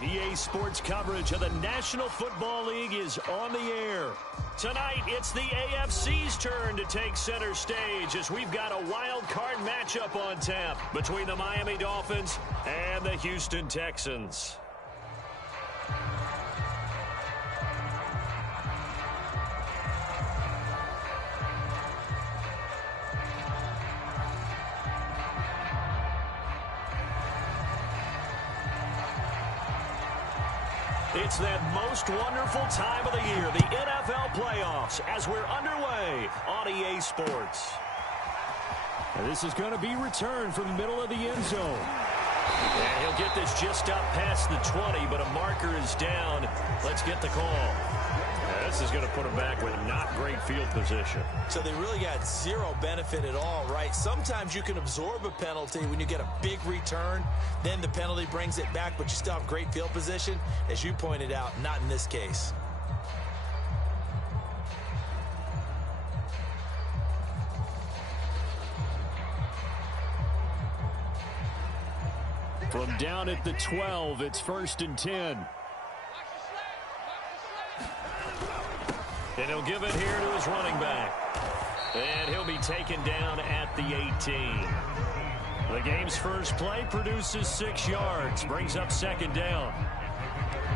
EA Sports coverage of the National Football League is on the air. Tonight, it's the AFC's turn to take center stage as we've got a wild card matchup on tap between the Miami Dolphins and the Houston Texans. It's that most wonderful time of the year, the NFL playoffs, as we're underway on EA Sports. And this is going to be returned from the middle of the end zone. And he'll get this just up past the 20, but a marker is down. Let's get the call. This is going to put him back with not great field position. So they really got zero benefit at all, right? Sometimes you can absorb a penalty when you get a big return. Then the penalty brings it back, but you still have great field position. As you pointed out, not in this case. From down at the 12, it's 1st and 10. And he'll give it here to his running back. And he'll be taken down at the 18. The game's first play produces 6 yards, brings up 2nd down.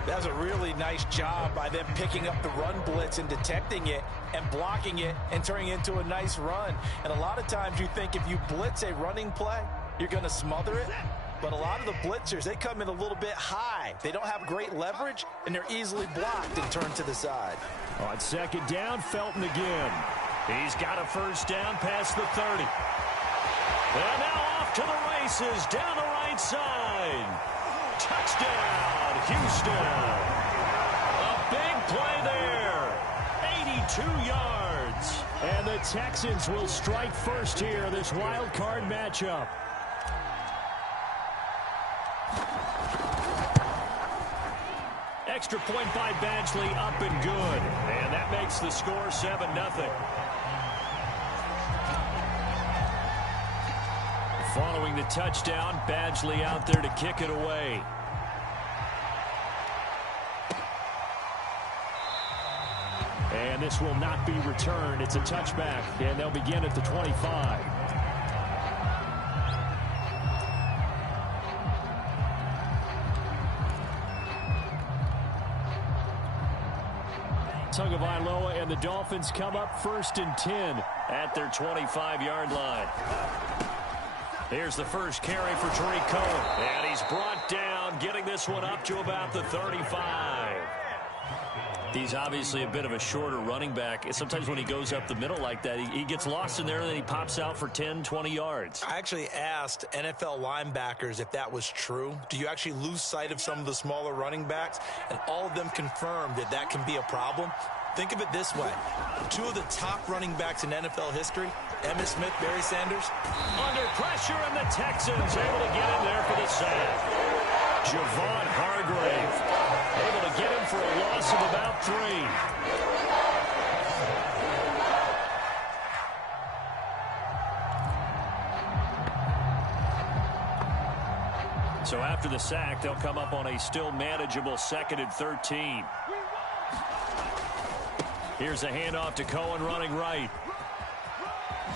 That's a really nice job by them picking up the run blitz and detecting it and blocking it and turning it into a nice run. And a lot of times you think if you blitz a running play, you're going to smother it. But a lot of the blitzers, they come in a little bit high. They don't have great leverage, and they're easily blocked and turned to the side. On 2nd down, Felton again. He's got a 1st down past the 30. And now off to the races down the right side. Touchdown, Houston. A big play there. 82 yards. And the Texans will strike first here, this wild card matchup. Extra point by Badgley, up and good. And that makes the score 7-0. Following the touchdown, Badgley out there to kick it away. And this will not be returned. It's a touchback, and they'll begin at the 25. Tagovailoa and the Dolphins come up 1st and 10 at their 25-yard line. Here's the first carry for Tariq Cohen. And he's brought down, getting this one up to about the 35. He's obviously a bit of a shorter running back. Sometimes when he goes up the middle like that, he gets lost in there and then he pops out for 10, 20 yards. I actually asked NFL linebackers if that was true. Do you actually lose sight of some of the smaller running backs? And all of them confirmed that that can be a problem. Think of it this way. 2 of the top running backs in NFL history, Emmitt Smith, Barry Sanders. Under pressure, and the Texans able to get in there for the sack. Javon Hargrave able to get him for a loss of about 3. So after the sack, they'll come up on a still manageable 2nd and 13. Here's a handoff to Cohen running right.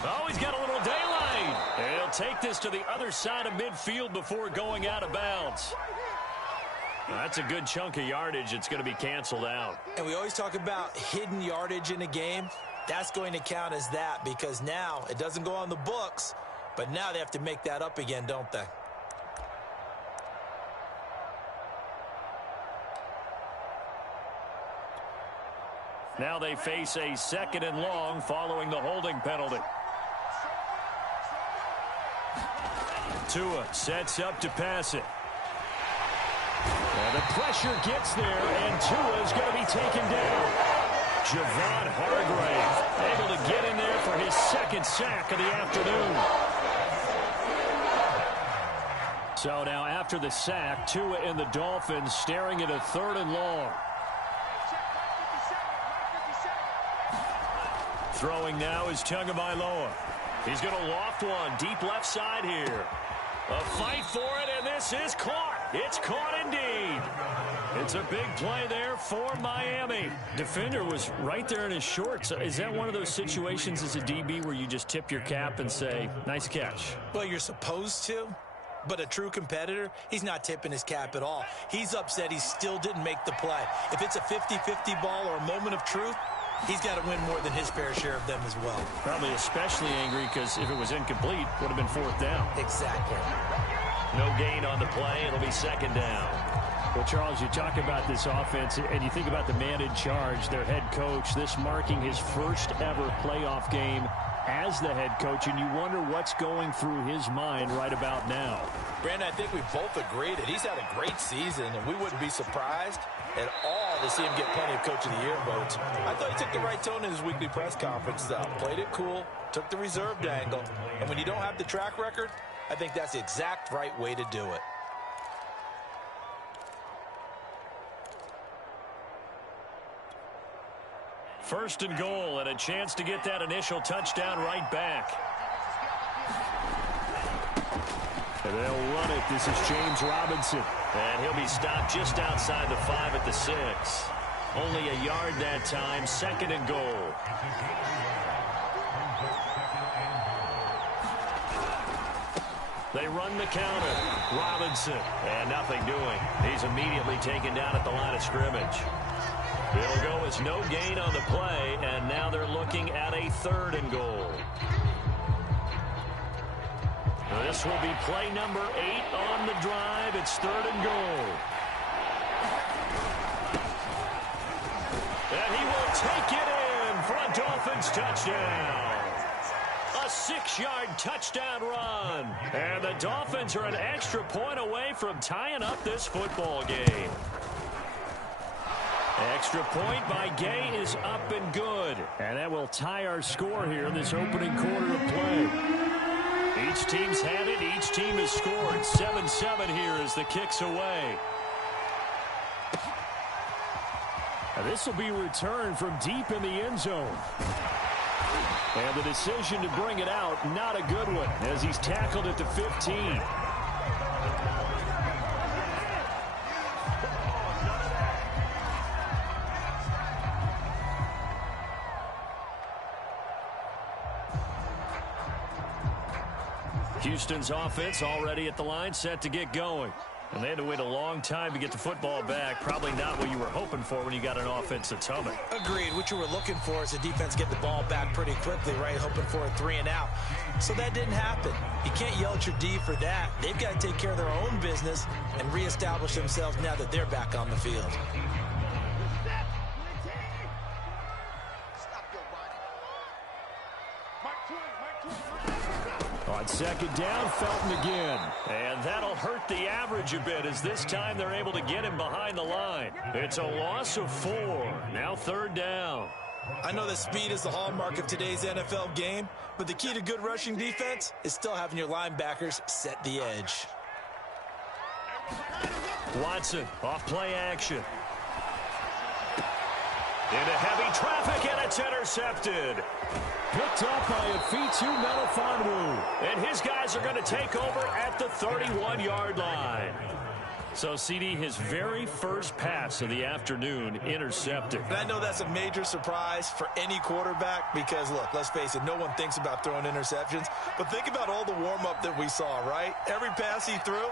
Oh, he's got a little daylight. And he'll take this to the other side of midfield before going out of bounds. That's a good chunk of yardage. It's going to be canceled out. And we always talk about hidden yardage in a game. That's going to count as that because now it doesn't go on the books, but now they have to make that up again, don't they? Now they face a 2nd and long following the holding penalty. Tua sets up to pass it. And the pressure gets there, and Tua's going to be taken down. Javon Hargrave able to get in there for his 2nd sack of the afternoon. So now after the sack, Tua and the Dolphins staring at a 3rd and long. Throwing now is Tagovailoa. He's going to loft one deep left side here. A fight for it, and this is caught It's caught indeed. It's a big play there for Miami. Defender was right there in his shorts. Is that one of those situations as a DB where you just tip your cap and say, nice catch? Well, you're supposed to. But a true competitor, he's not tipping his cap at all. He's upset he still didn't make the play. If it's a 50-50 ball or a moment of truth, he's got to win more than his fair share of them as well. Probably especially angry because if it was incomplete, would have been fourth down. Exactly. No gain on the play. It'll be second down. Well, Charles, you talk about this offense, and you think about the man in charge, their head coach, this marking his first ever playoff game as the head coach, and you wonder what's going through his mind right about now. Brandon, I think we both agree that he's had a great season, and we wouldn't be surprised at all to see him get plenty of Coach of the Year votes. I thought he took the right tone in his weekly press conference, though. Played it cool, took the reserved angle, and when you don't have the track record, I think that's the exact right way to do it. First and goal, and a chance to get that initial touchdown right back. And they'll run it. This is James Robinson. And he'll be stopped just outside the 5 at the 6. Only a yard that time, second and goal. They run the counter. Robinson. And nothing doing. He's immediately taken down at the line of scrimmage. It'll go as no gain on the play, and now they're looking at a third and goal. This will be play number 8 on the drive. It's third and goal. And he will take it in for a Dolphins touchdown. A 6-yard touchdown run. And the Dolphins are an extra point away from tying up this football game. Extra point by Gay is up and good. And that will tie our score here in this opening quarter of play. Each team's had it. Each team has scored. 7-7 here as the kick's away. And this will be returned from deep in the end zone. And the decision to bring it out, not a good one, as he's tackled at the 15. Houston's offense already at the line, set to get going. And they had to wait a long time to get the football back. Probably not what you were hoping for when you got an offense that's humming. Agreed. What you were looking for is the defense get the ball back pretty quickly, right? Hoping for a 3 and out. So that didn't happen. You can't yell at your D for that. They've got to take care of their own business and reestablish themselves now that they're back on the field. On second down, Felton again. And that'll hurt the average a bit as this time they're able to get him behind the line. It's a loss of 4. Now third down. I know that speed is the hallmark of today's NFL game, but the key to good rushing defense is still having your linebackers set the edge. Watson, off play action. Into heavy traffic, and it's intercepted. Picked up by i-kee10's Melifonwu. And his guys are going to take over at the 31-yard line. So, CD, his very first pass of the afternoon intercepted. And I know that's a major surprise for any quarterback because, look, let's face it, no one thinks about throwing interceptions. But think about all the warm-up that we saw, right? Every pass he threw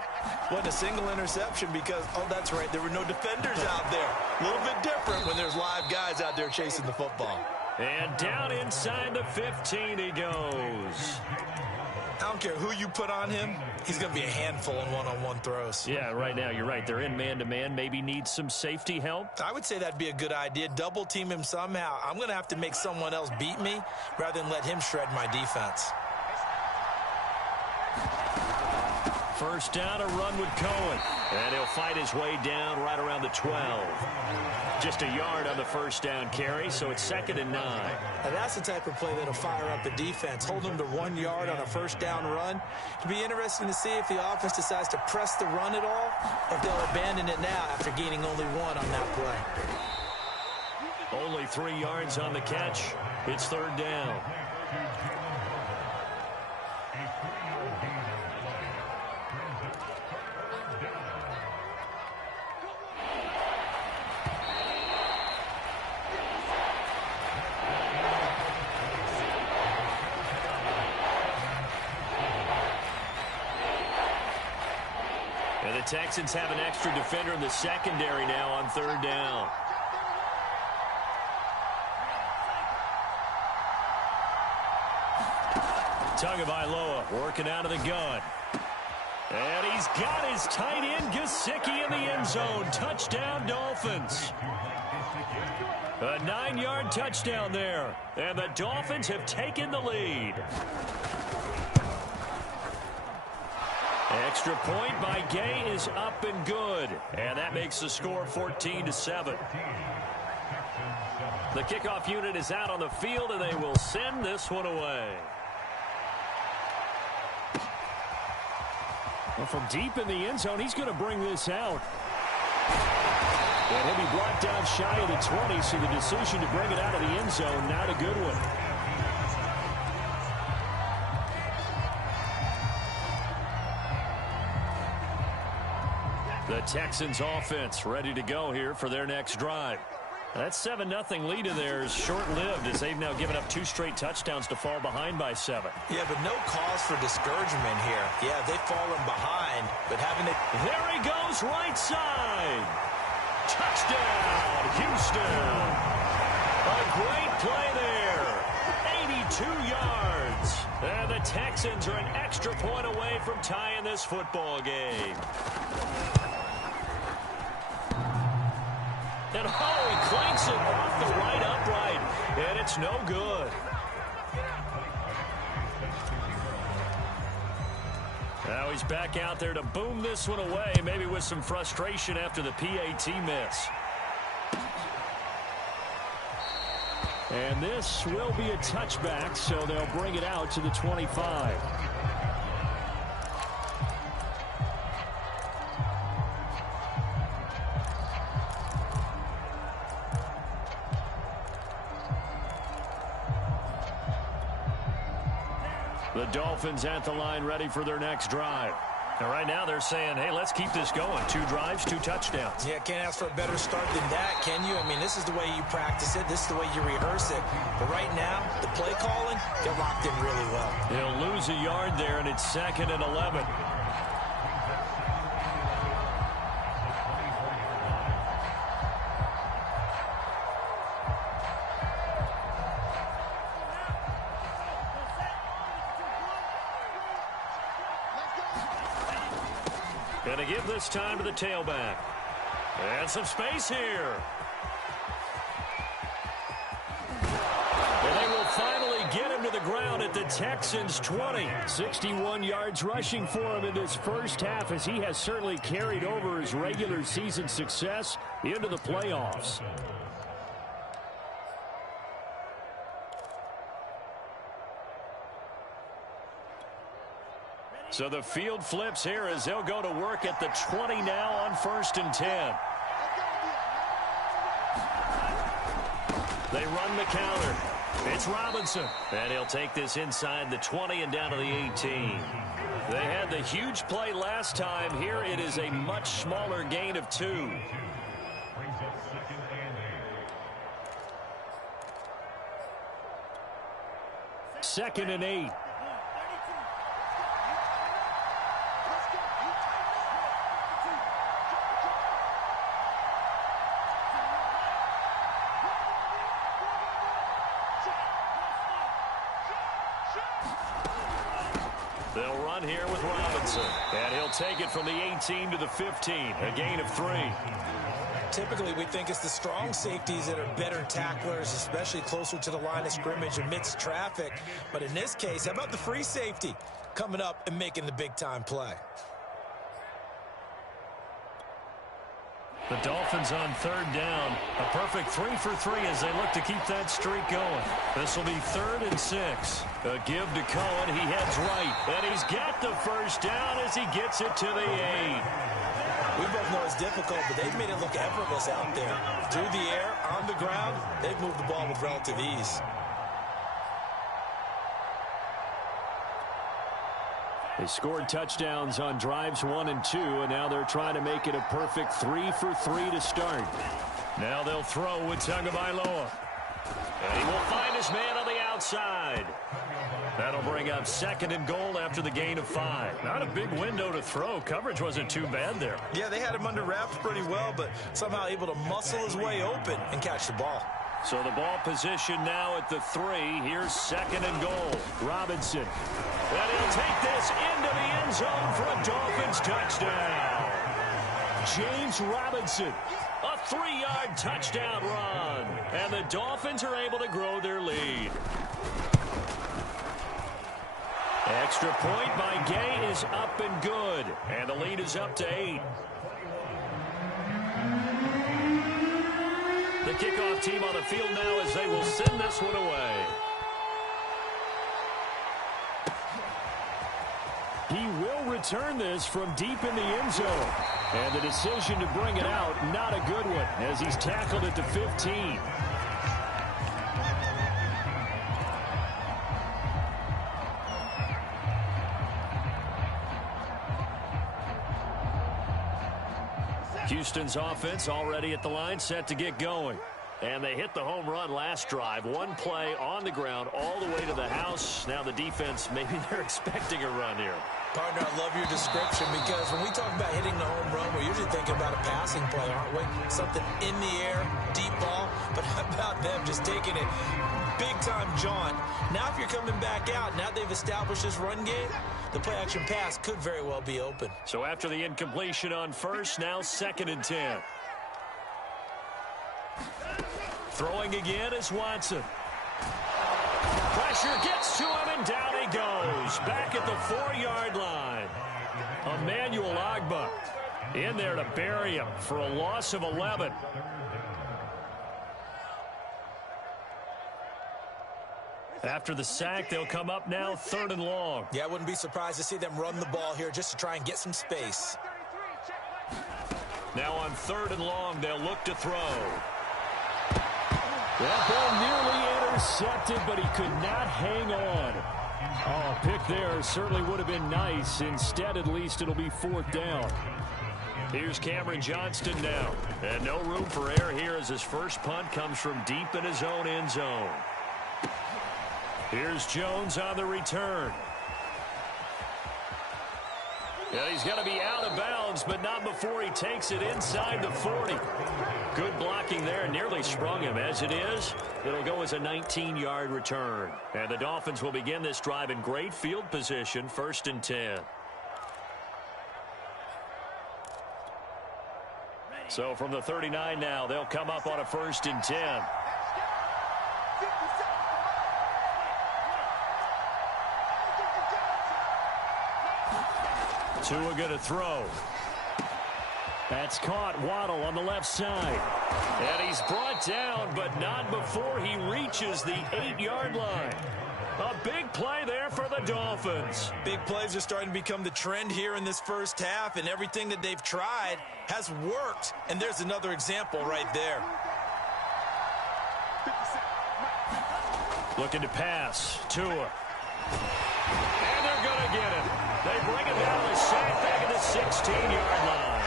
wasn't a single interception because, oh, that's right, there were no defenders out there. A little bit different when there's live guys out there chasing the football. And down inside the 15 he goes. I don't care who you put on him, he's going to be a handful in one-on-one throws. Yeah, right now, you're right. They're in man-to-man. Maybe needs some safety help. I would say that'd be a good idea. Double team him somehow. I'm going to have to make someone else beat me rather than let him shred my defense. First down, a run with Cohen. And he'll fight his way down right around the 12. Just a yard on the first down carry, so it's 2nd and 9. Now that's the type of play that'll fire up the defense. Hold them to 1 yard on a first down run. It'll be interesting to see if the offense decides to press the run at all, or if they'll abandon it now after gaining only 1 on that play. Only 3 yards on the catch. It's 3rd down. Texans have an extra defender in the secondary now on third down. Tagovailoa working out of the gun. And he's got his tight end, Gesicki, in the end zone. Touchdown, Dolphins. A 9-yard touchdown there. And the Dolphins have taken the lead. Extra point by Gay is up and good. And that makes the score 14-7. The kickoff unit is out on the field, and they will send this one away. Well, from deep in the end zone, he's going to bring this out. And he'll be brought down shy of the 20, so the decision to bring it out of the end zone, not a good one. The Texans offense ready to go here for their next drive. That 7-0 lead of theirs short-lived as they've now given up 2 straight touchdowns to fall behind by 7. Yeah, but no cause for discouragement here. Yeah, they've fallen behind, but having it... There he goes, right side. Touchdown, Houston. A great play there. 82 yards. And the Texans are an extra point away from tying this football game. And he clanks it off the right upright, and it's no good. Now he's back out there to boom this one away, maybe with some frustration after the PAT miss. And this will be a touchback, so they'll bring it out to the 25. The Dolphins at the line ready for their next drive. And right now they're saying, hey, let's keep this going. 2 drives, 2 touchdowns. Yeah, can't ask for a better start than that, can you? I mean, this is the way you practice it. This is the way you rehearse it. But right now, the play calling, they're locked in really well. He'll lose a yard there, and it's 2nd and 11. Going to give this time to the tailback. And some space here. And they will finally get him to the ground at the Texans' 20. 61 yards rushing for him in this first half, as he has certainly carried over his regular season success into the playoffs. So the field flips here as they'll go to work at the 20 now on 1st and 10. They run the counter. It's Robinson. And he'll take this inside the 20 and down to the 18. They had the huge play last time. Here it is a much smaller gain of 2. Second and 8. They'll run here with Robinson. And he'll take it from the 18 to the 15. A gain of 3. Typically, we think it's the strong safeties that are better tacklers, especially closer to the line of scrimmage amidst traffic. But in this case, how about the free safety coming up and making the big-time play? The Dolphins on 3rd down. A perfect 3 for 3 as they look to keep that streak going. This will be 3rd and 6. A give to Cohen. He heads right. And he's got the first down as he gets it to the 8. We both know it's difficult, but they've made it look effortless out there. Through the air, on the ground, they've moved the ball with relative ease. They scored touchdowns on drives 1 and 2, and now they're trying to make it a perfect 3 for 3 to start. Now they'll throw with Tagovailoa. And he will find his man on the outside. That'll bring up 2nd and goal after the gain of 5. Not a big window to throw. Coverage wasn't too bad there. Yeah, they had him under wraps pretty well, but somehow able to muscle his way open and catch the ball. So the ball position now at the 3. Here's 2nd and goal. Robinson. And he'll take this into the end zone for a Dolphins touchdown. James Robinson. A 3-yard touchdown run. And the Dolphins are able to grow their lead. Extra point by Gay is up and good. And the lead is up to 8. The kickoff team on the field now as they will send this one away. He will return this from deep in the end zone. And the decision to bring it out, not a good one, as he's tackled at the 15. Houston's offense already at the line, set to get going. And they hit the home run last drive. One play on the ground all the way to the house. Now the defense, maybe they're expecting a run here. Partner, I love your description because when we talk about hitting the home run, we're usually thinking about a passing play, aren't we? Something in the air, deep ball. But how about them just taking it big-time jaunt? Now if you're coming back out, now they've established this run game, the play-action pass could very well be open. So after the incompletion on first, now 2nd and 10. Throwing again is Watson. Pressure gets to him, and down he goes. Back at the 4-yard line. Emmanuel Agba in there to bury him for a loss of 11. After the sack, they'll come up now 3rd and long. Yeah, I wouldn't be surprised to see them run the ball here just to try and get some space. Now on 3rd and long, they'll look to throw. That ball nearly intercepted, but he could not hang on. Oh, a pick there certainly would have been nice. Instead, at least, it'll be 4th down. Here's Cameron Johnston now. And no room for error here as his first punt comes from deep in his own end zone. Here's Jones on the return. And he's going to be out of bounds, but not before he takes it inside the 40. Good blocking there, nearly sprung him. As it is, it'll go as a 19-yard return. And the Dolphins will begin this drive in great field position, 1st and 10. So from the 39 now, they'll come up on a 1st and 10. Tua going to throw. That's caught. Waddle on the left side. And he's brought down, but not before he reaches the 8-yard line. A big play there for the Dolphins. Big plays are starting to become the trend here in this first half, and everything that they've tried has worked. And there's another example right there. Looking to pass. Tua. And they're going to get it. They bring it down to sack back at the 16-yard line.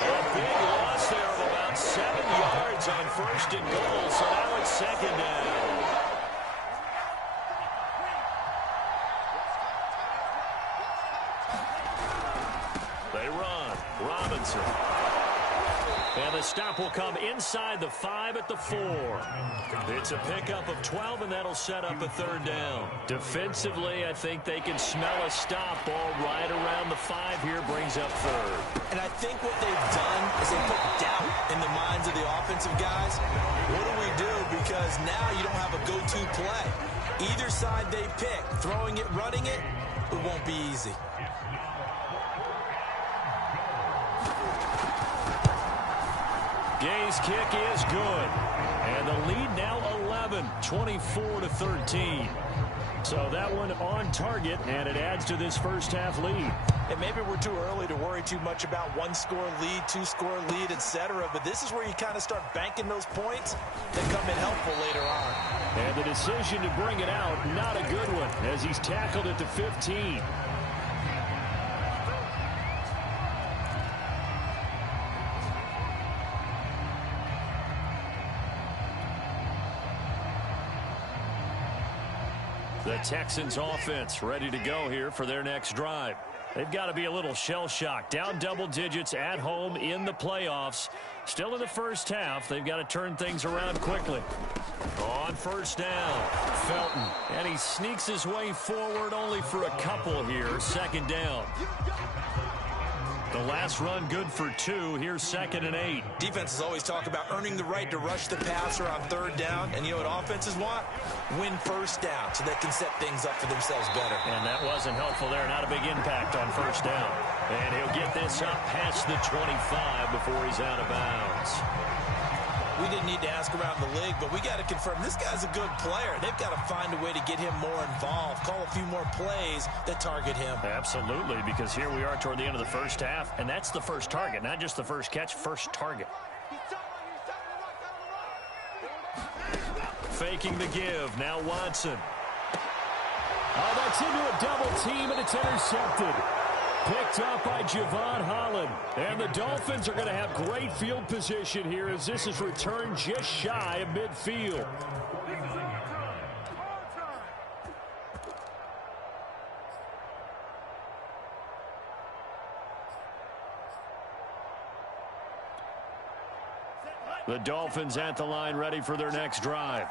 A big loss there of about 7 yards on 1st and goal, so now it's 2nd down. They run. Robinson. And the stop will come inside the 5 at the 4. It's a pickup of 12, and that'll set up a 3rd down. Defensively, I think they can smell a stop. Ball right around the 5 here brings up 3rd. And I think what they've done is they put doubt in the minds of the offensive guys. What do we do? Because now you don't have a go-to play. Either side they pick, throwing it, running it, it won't be easy. Gay's kick is good. And the lead now 11, 24-13. So that one on target, and it adds to this first half lead. And maybe we're too early to worry too much about 1-score lead, 2-score lead, etc. But this is where you kind of start banking those points that come in helpful later on. And the decision to bring it out, not a good one, as he's tackled at the 15. The Texans offense ready to go here for their next drive. They've got to be a little shell-shocked. Down double digits at home in the playoffs. Still in the first half. They've got to turn things around quickly. On first down, Felton. And he sneaks his way forward only for a couple here. Second down. The last run good for 2. Here's 2nd and 8. Defenses always talk about earning the right to rush the passer on 3rd down. And you know what offenses want? Win first down so they can set things up for themselves better. And that wasn't helpful there. Not a big impact on first down. And he'll get this up past the 25 before he's out of bounds. We didn't need to ask around the league, but we got to confirm this guy's a good player. They've got to find a way to get him more involved, call a few more plays that target him. Absolutely, because here we are toward the end of the first half, and that's the first target, not just the first catch, first target. Faking the give, now Watson. Oh, that's into a double team, and it's intercepted. Picked up by Javon Holland. And the Dolphins are going to have great field position here as this is returned just shy of midfield. The Dolphins at the line ready for their next drive.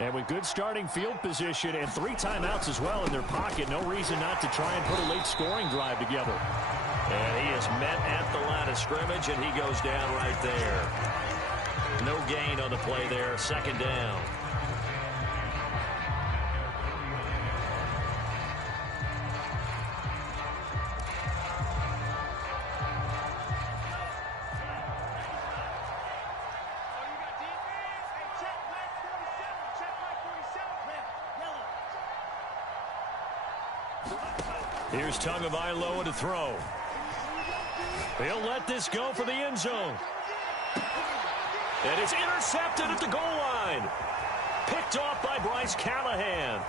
And with good starting field position and 3 timeouts as well in their pocket, no reason not to try and put a late scoring drive together. And he is met at the line of scrimmage, and he goes down right there. No gain on the play there, 2nd down. Here's Tagovailoa to throw. He'll let this go for the end zone. And it's intercepted at the goal line. Picked off by Bryce Callahan.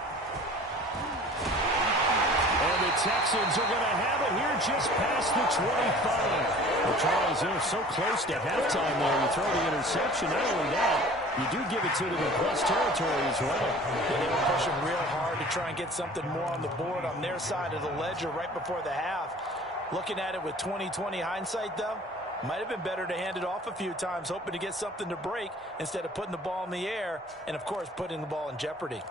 And the Texans are going to have it here just past the 25. Well, Charles, they're so close to halftime there. You throw the interception. Not only that, you do give it to them in plus territory as well. Yeah, they were pushing real hard to try and get something more on the board on their side of the ledger right before the half. Looking at it with 20/20 hindsight, though, might have been better to hand it off a few times, hoping to get something to break instead of putting the ball in the air and, of course, putting the ball in jeopardy.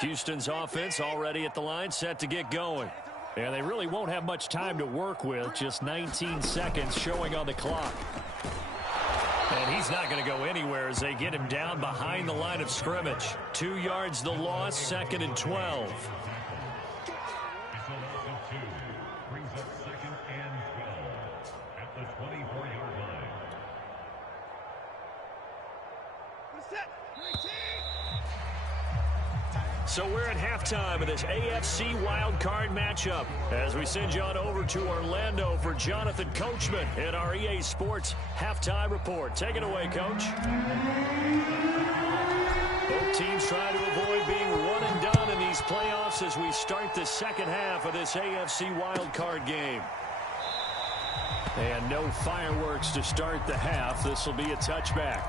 Houston's offense already at the line, set to get going. And they really won't have much time to work with, just 19 seconds showing on the clock. And he's not going to go anywhere as they get him down behind the line of scrimmage. 2 yards the loss, 2nd and 12. So we're at halftime of this AFC wildcard matchup as we send you on over to Orlando for Jonathan Coachman in our EA Sports Halftime Report. Take it away, Coach. Both teams trying to avoid being one and done in these playoffs as we start the second half of this AFC wildcard game. And no fireworks to start the half. This will be a touchback.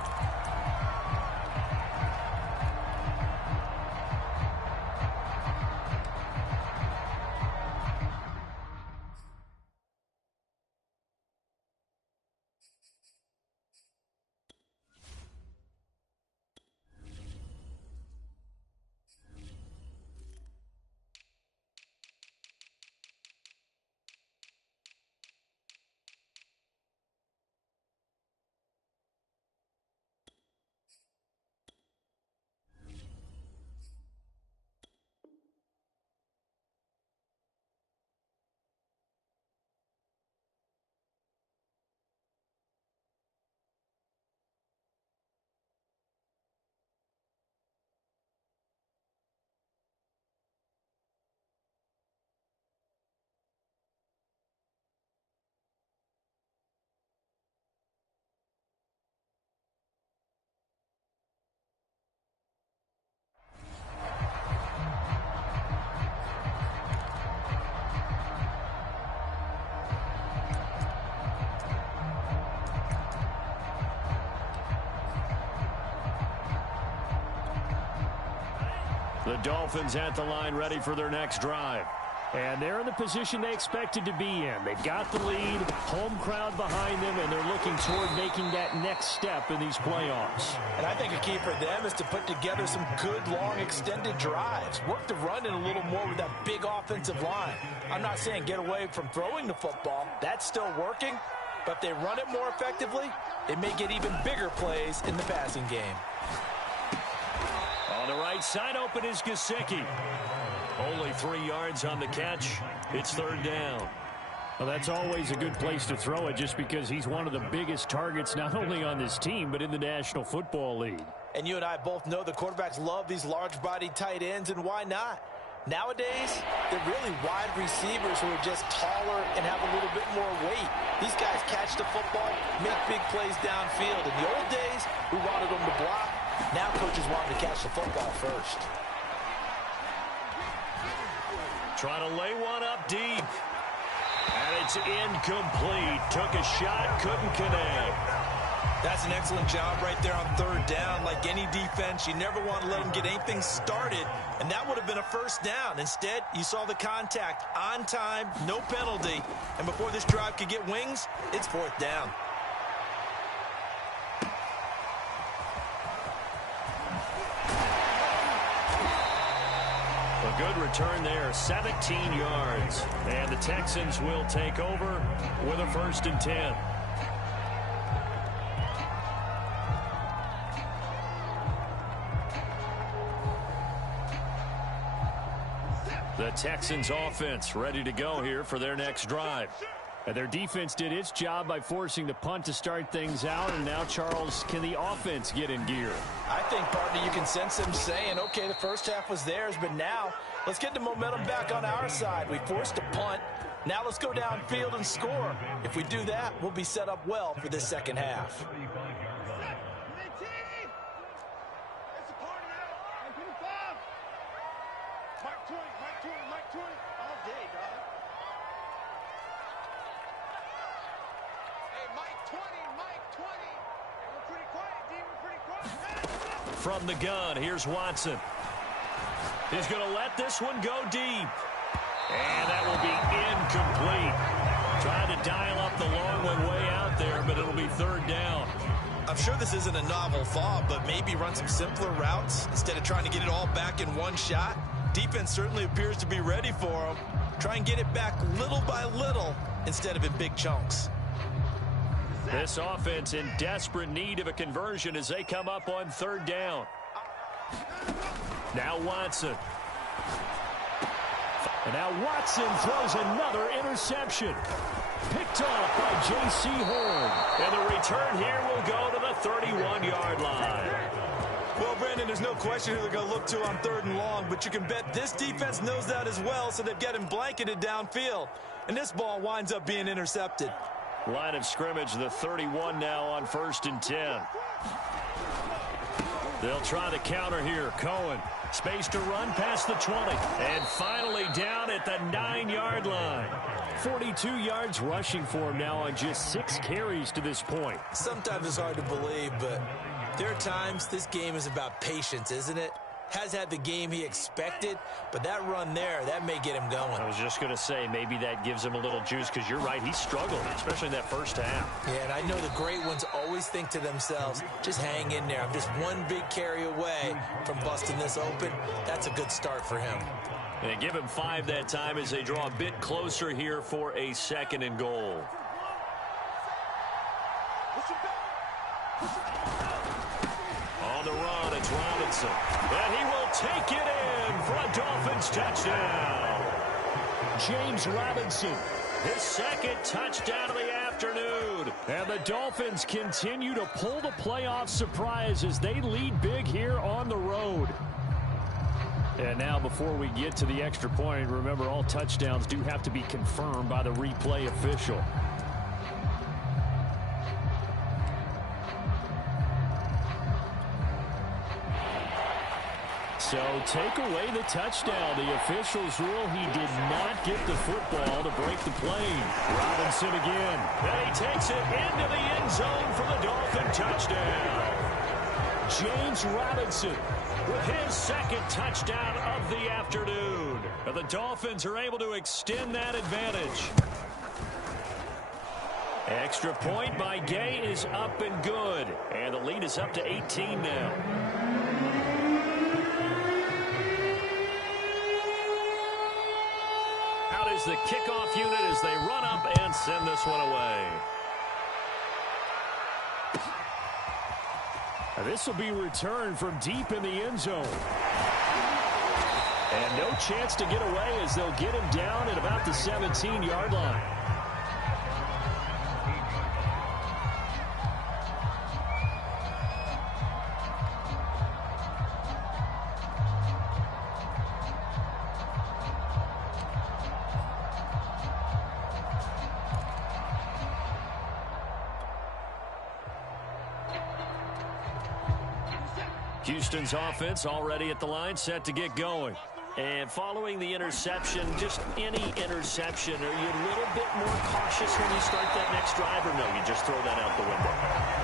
The Dolphins at the line ready for their next drive. And they're in the position they expected to be in. They've got the lead, home crowd behind them, and they're looking toward making that next step in these playoffs. And I think a key for them is to put together some good, long, extended drives. Work the run in a little more with that big offensive line. I'm not saying get away from throwing the football. That's still working. But if they run it more effectively, they may get even bigger plays in the passing game. On the right side, open is Gesicki. Only 3 yards on the catch. It's third down. Well, that's always a good place to throw it just because he's one of the biggest targets not only on this team but in the National Football League. And you and I both know the quarterbacks love these large-bodied tight ends, and why not? Nowadays, they're really wide receivers who are just taller and have a little bit more weight. These guys catch the football, make big plays downfield. In the old days, we wanted them to block. Now coaches want them to catch the football first. Trying to lay one up deep. And it's incomplete. Took a shot, couldn't connect. That's an excellent job right there on third down. Like any defense, you never want to let them get anything started, and that would have been a first down. Instead, you saw the contact on time, no penalty, and before this drive could get wings, it's fourth down. A good return there, 17 yards. And the Texans will take over with a 1st and 10. The Texans offense ready to go here for their next drive. And their defense did its job by forcing the punt to start things out. And now, Charles, can the offense get in gear? I think, partner, you can sense them saying, okay, the first half was theirs, but now let's get the momentum back on our side. We forced a punt. Now let's go downfield and score. If we do that, we'll be set up well for this second half. From the gun, here's Watson. He's going to let this one go deep. And that will be incomplete. Trying to dial up the long one way out there, but it'll be third down. I'm sure this isn't a novel thought, but maybe run some simpler routes instead of trying to get it all back in one shot. Defense certainly appears to be ready for them. Try and get it back little by little instead of in big chunks. This offense in desperate need of a conversion as they come up on third down. Now Watson. And now Watson throws another interception. Picked off by J.C. Horn. And the return here will go to the 31-yard line. Well, Brandon, there's no question who they're going to look to on third and long, but you can bet this defense knows that as well, so they've got him blanketed downfield. And this ball winds up being intercepted. Line of scrimmage, the 31 now on 1st and 10. They'll try the counter here. Cohen, space to run past the 20. And finally down at the 9-yard line. 42 yards rushing for him now on just 6 carries to this point. Sometimes it's hard to believe, but there are times this game is about patience, isn't it? Has had the game he expected, but that run there, that may get him going. I was just going to say, maybe that gives him a little juice, because you're right, he struggled, especially in that first half. Yeah, and I know the great ones always think to themselves, just hang in there. I'm just one big carry away from busting this open. That's a good start for him. And they give him 5 that time as they draw a bit closer here for a 2nd and goal. On the run, it's Robinson. And he will take it in for a Dolphins touchdown. James Robinson. His 2nd touchdown of the afternoon. And the Dolphins continue to pull the playoff surprise as they lead big here on the road. And now before we get to the extra point, remember all touchdowns do have to be confirmed by the replay official. So take away the touchdown. The officials rule he did not get the football to break the play. Robinson again. And he takes it into the end zone for the Dolphin touchdown. James Robinson with his second touchdown of the afternoon. And the Dolphins are able to extend that advantage. Extra point by Gay is up and good. And the lead is up to 18 now. Out is the kickoff unit as they run up and send this one away. This will be returned from deep in the end zone. And no chance to get away as they'll get him down at about the 17-yard line. Houston's offense already at the line, set to get going. And following the interception, just any interception, are you a little bit more cautious when you start that next drive, or no, you just throw that out the window?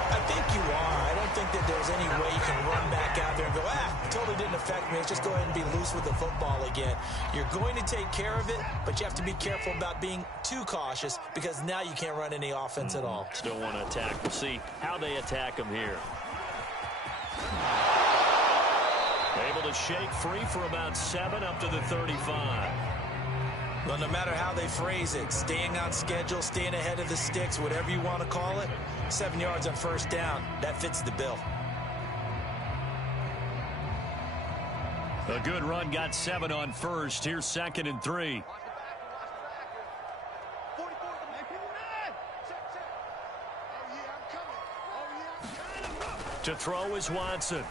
I think you are. I don't think that there's any way you can run back out there and go, totally didn't affect me. Let's just go ahead and be loose with the football again. You're going to take care of it, but you have to be careful about being too cautious because now you can't run any offense at all. Still want to attack. We'll see how they attack them here. Able to shake free for about 7 up to the 35. Well, no matter how they phrase it, staying on schedule, staying ahead of the sticks, whatever you want to call it, 7 yards on first down, that fits the bill. A good run got 7 on first. Here's 2nd and 3. To throw is Watson.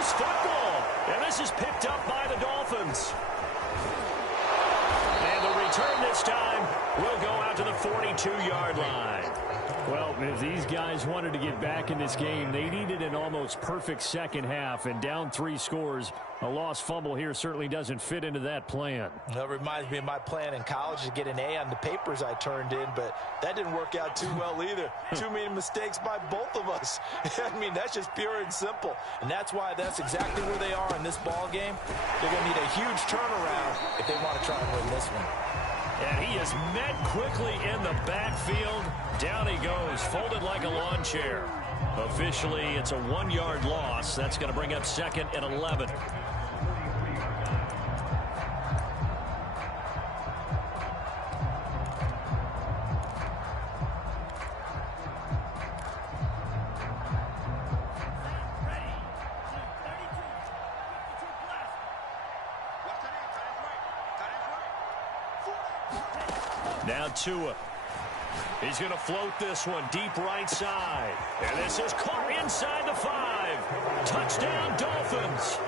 Football, and this is picked up by the Dolphins. And the return this time will go out to the 42-yard line. Well, if these guys wanted to get back in this game, they needed an almost perfect second half, and down 3 scores. A lost fumble here certainly doesn't fit into that plan. That reminds me of my plan in college to get an A on the papers I turned in, but that didn't work out too well either. Too many mistakes by both of us. I mean, that's just pure and simple. And that's why that's exactly where they are in this ball game. They're going to need a huge turnaround if they want to try and win this one. And he is met quickly in the backfield. Down he goes, folded like a lawn chair. Officially, it's a 1-yard loss. That's going to bring up 2nd and 11. Now Tua. He's going to float this one deep right side. And this is caught inside the 5. Touchdown, Dolphins.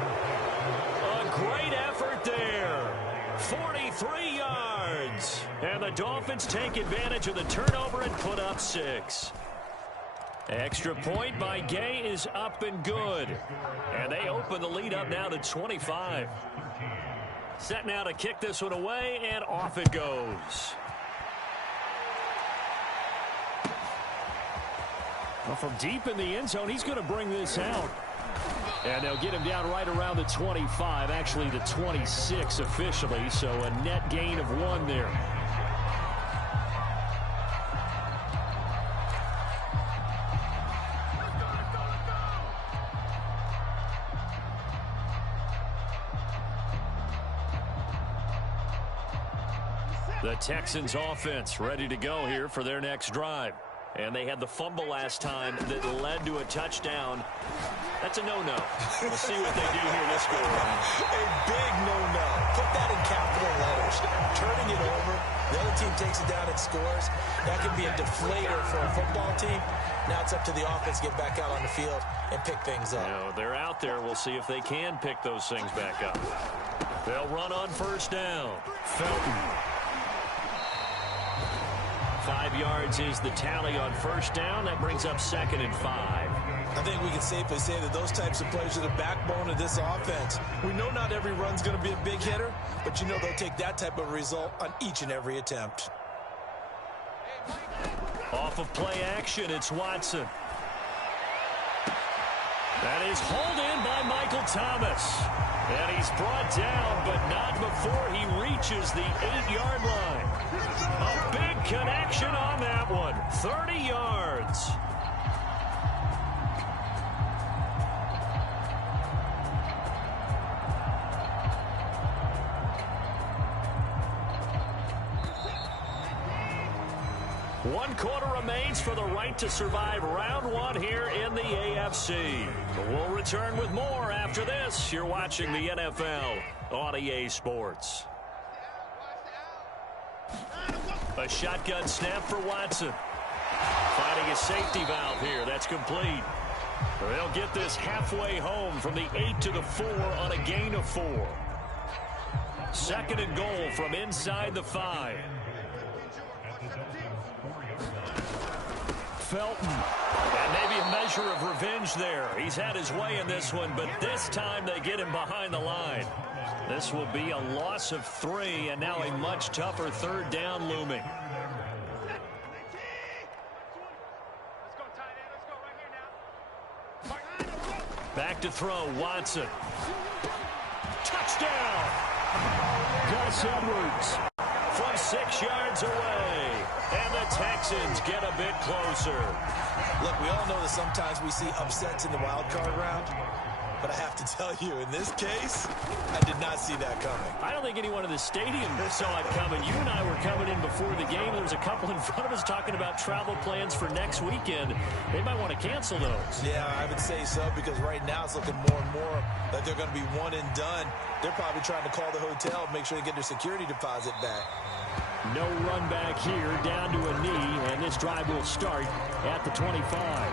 A great effort there. 43 yards. And the Dolphins take advantage of the turnover and put up 6. Extra point by Gay is up and good. And they open the lead up now to 25. Set now to kick this one away, and off it goes. Well, from deep in the end zone, he's going to bring this out. And they'll get him down right around the 25, actually the 26 officially, so a net gain of 1 there. The Texans offense ready to go here for their next drive. And they had the fumble last time that led to a touchdown. That's a no-no. We'll see what they do here this go around. A big no-no. Put that in capital letters. Turning it over, the other team takes it down and scores. That could be a deflator for a football team. Now it's up to the offense to get back out on the field and pick things up. You know, they're out there. We'll see if they can pick those things back up. They'll run on first down. Felton. 5 yards is the tally on first down. That brings up 2nd and 5. I think we can safely say that those types of plays are the backbone of this offense. We know not every run's going to be a big hitter, but you know they'll take that type of result on each and every attempt. Off of play action, it's Watson. That is hauled in by Michael Thomas. And he's brought down, but not before he reaches the 8-yard line. A big connection on that one. 30 yards. One quarter remains for the right to survive round one here in the AFC. We'll return with more after this. You're watching the NFL on EA Sports. A shotgun snap for Watson. Finding a safety valve here. That's complete. They'll get this halfway home from the 8 to the 4 on a gain of 4. 2nd and goal from inside the 5. Felton. And maybe a measure of revenge there. He's had his way in this one, but this time they get him behind the line. This will be a loss of 3, and now a much tougher 3rd down looming. Back to throw, Watson. Touchdown! Gus Edwards from 6 yards away. And the Texans get a bit closer. Look, we all know that sometimes we see upsets in the wild card round. But I have to tell you, in this case, I did not see that coming. I don't think anyone in the stadium saw it coming. You and I were coming in before the game. There was a couple in front of us talking about travel plans for next weekend. They might want to cancel those. Yeah, I would say so, because right now it's looking more and more like they're going to be one and done. They're probably trying to call the hotel, make sure they get their security deposit back. No run back here, down to a knee, and this drive will start at the 25.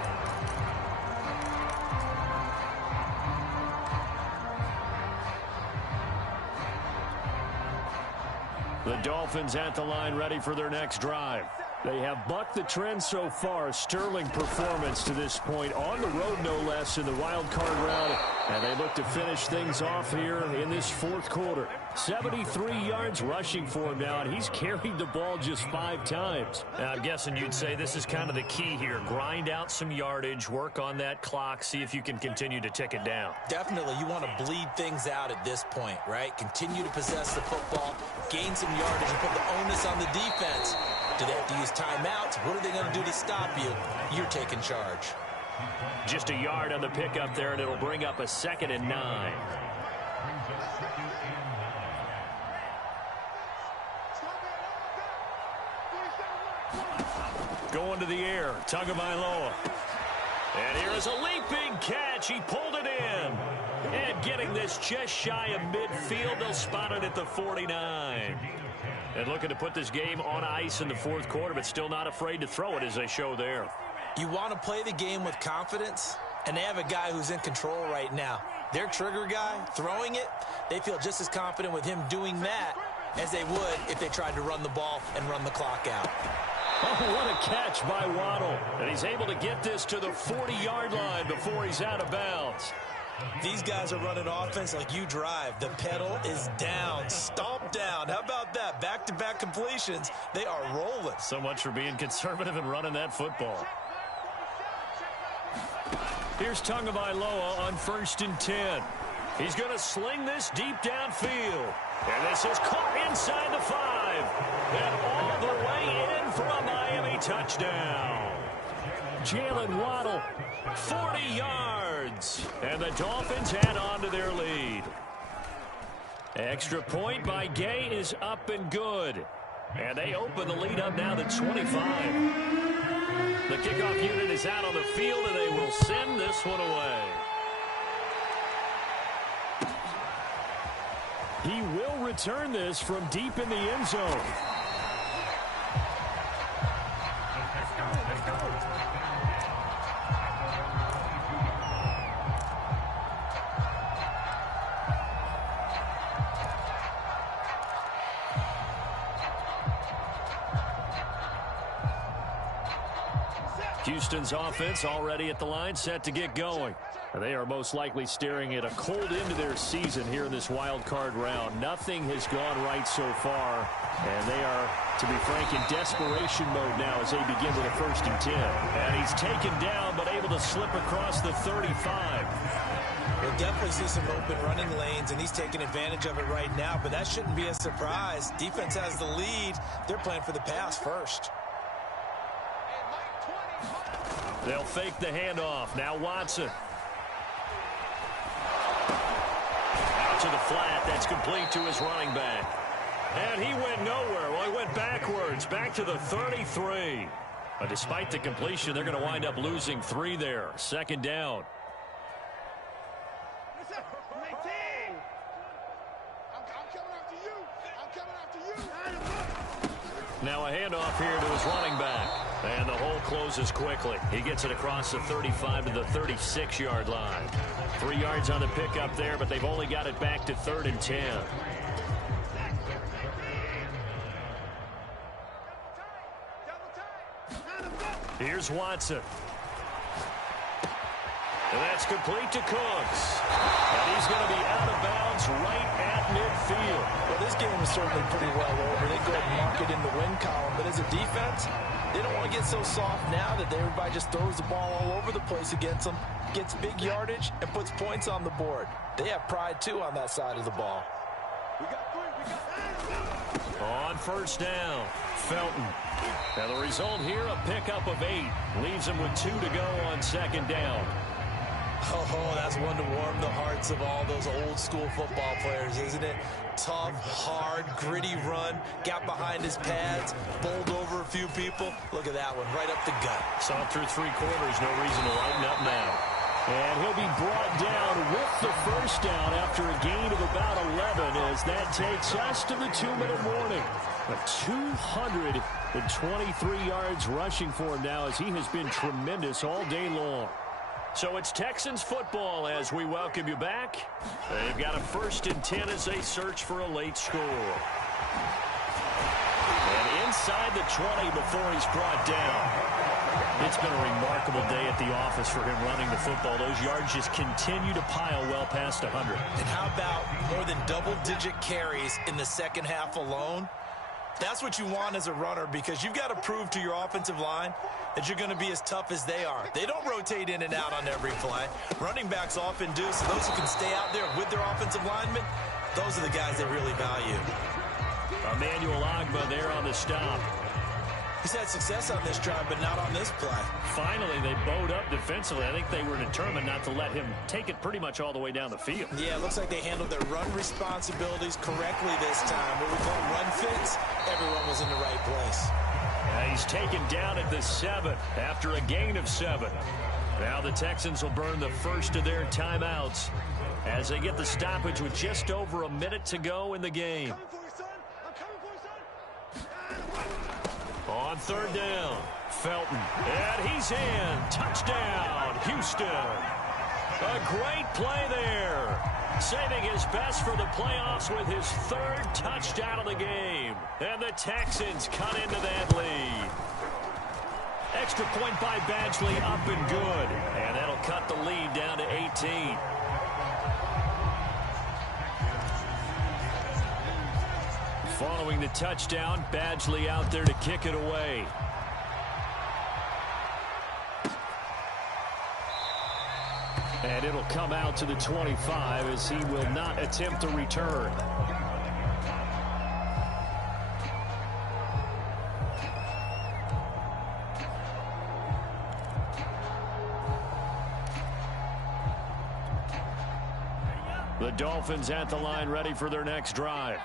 The Dolphins at the line, ready for their next drive. They have bucked the trend so far. Sterling performance to this point, on the road no less, in the wild card round. And they look to finish things off here in this 4th quarter. 73 yards rushing for him now, and he's carried the ball just 5 times. Now, I'm guessing you'd say this is kind of the key here. Grind out some yardage, work on that clock, see if you can continue to tick it down. Definitely, you want to bleed things out at this point, right? Continue to possess the football, gain some yardage, and put the onus on the defense. Do they have to use timeouts? What are they going to do to stop you? You're taking charge. Just a yard on the pickup there, and it'll bring up a 2nd and 9. Going to the air, Tagovailoa. And here is a leaping catch. He pulled it in. And getting this just shy of midfield, they'll spot it at the 49. And looking to put this game on ice in the 4th quarter, but still not afraid to throw it as they show there. You want to play the game with confidence, and they have a guy who's in control right now. Their trigger guy, throwing it, they feel just as confident with him doing that as they would if they tried to run the ball and run the clock out. Oh, what a catch by Waddle. And he's able to get this to the 40-yard line before he's out of bounds. These guys are running offense like you drive. The pedal is down, stomp down. How about that? Back-to-back completions. They are rolling. So much for being conservative and running that football. Here's Tagovailoa on 1st and 10. He's going to sling this deep downfield. And this is caught inside the 5. And all the way in for a Miami touchdown. Jalen Waddle, 40 yards. And the Dolphins add on to their lead. Extra point by Gay is up and good. And they open the lead up now to 25. The kickoff unit is out on the field, and they will send this one away. He will return this from deep in the end zone. Houston's offense already at the line, set to get going. They are most likely staring at a cold end to their season here in this wild card round. Nothing has gone right so far, and they are, to be frank, in desperation mode now as they begin with a 1st and 10. And he's taken down but able to slip across the 35. We'll definitely see some open running lanes, and he's taking advantage of it right now, but that shouldn't be a surprise. Defense has the lead. They're playing for the pass first. They'll fake the handoff. Now Watson. Out to the flat. That's complete to his running back. And he went nowhere. Well, he went backwards. Back to the 33. But despite the completion, they're going to wind up losing 3 there. 2nd down. Now a handoff here to his running back. And the hole closes quickly. He gets it across the 35 to the 36-yard line. 3 yards on the pickup there, but they've only got it back to 3rd and 10. Here's Watson. And that's complete to Cooks. And he's going to be out of bounds right at midfield. Well, this game is certainly pretty well over. They go and mark it in the win column. But as a defense, they don't want to get so soft now that everybody just throws the ball all over the place against them, gets big yardage, and puts points on the board. They have pride, too, on that side of the ball. On 1st down, Felton. Now the result here, a pickup of 8. Leaves him with 2 to go on 2nd down. Oh, that's one to warm the hearts of all those old-school football players, isn't it? Tough, hard, gritty run. Got behind his pads, bowled over a few people. Look at that one, right up the gut. Saw it through 3 quarters, no reason to lighten up now. And he'll be brought down with the 1st down after a gain of about 11 as that takes us to the 2-minute warning. But 223 yards rushing for him now as he has been tremendous all day long. So it's Texans football as we welcome you back. They've got a 1st and 10 as they search for a late score. And inside the 20 before he's brought down. It's been a remarkable day at the office for him running the football. Those yards just continue to pile well past 100. And how about more than double-digit carries in the 2nd half alone? That's what you want as a runner because you've got to prove to your offensive line that you're going to be as tough as they are. They don't rotate in and out on every play. Running backs often do, so those who can stay out there with their offensive linemen, those are the guys they really value. Emmanuel Ogbah there on the stop. He's had success on this drive, but not on this play. Finally, they bowed up defensively. I think they were determined not to let him take it pretty much all the way down the field. Yeah, it looks like they handled their run responsibilities correctly this time. What we call run fits, everyone was in the right place. He's taken down at the 7 after a gain of 7. Now the Texans will burn the first of their timeouts as they get the stoppage with just over a minute to go in the game. On 3rd down, Felton. And he's in. Touchdown, Houston. A great play there. Saving his best for the playoffs with his 3rd touchdown of the game. And the Texans cut into that lead. Extra point by Badgley, up and good. And that'll cut the lead down to 18. Following the touchdown, Badgley out there to kick it away. And it'll come out to the 25 as he will not attempt a return. The Dolphins at the line ready for their next drive.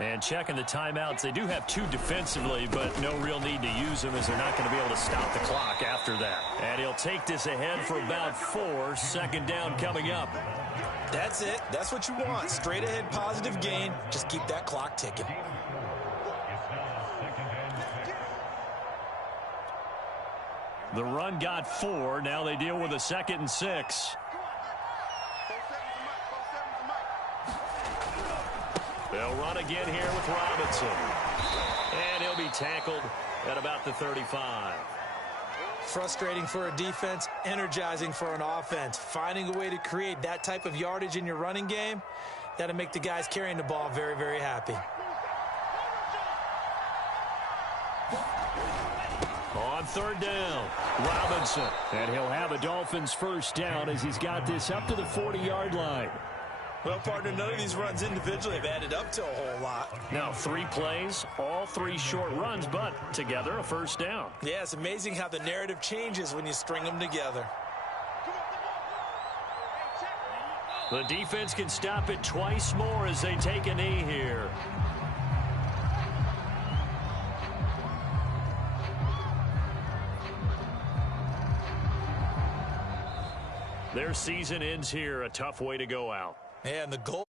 And checking the timeouts, they do have 2 defensively, but no real need to use them as they're not going to be able to stop the clock after that. And he'll take this ahead for about 4. 2nd down coming up. That's it. That's what you want. Straight ahead positive gain. Just keep that clock ticking. The run got 4. Now they deal with a 2nd and 6. They'll run again here with Robinson. And he'll be tackled at about the 35. Frustrating for a defense, energizing for an offense. Finding a way to create that type of yardage in your running game, that'll make the guys carrying the ball very, very happy. On third down, Robinson. And he'll have a Dolphins first down as he's got this up to the 40-yard line. Well, partner, none of these runs individually have added up to a whole lot. Now 3 plays, all 3 short runs, but together a first down. Yeah, it's amazing how the narrative changes when you string them together. The defense can stop it twice more as they take a knee here. Their season ends here, a tough way to go out. And the goal.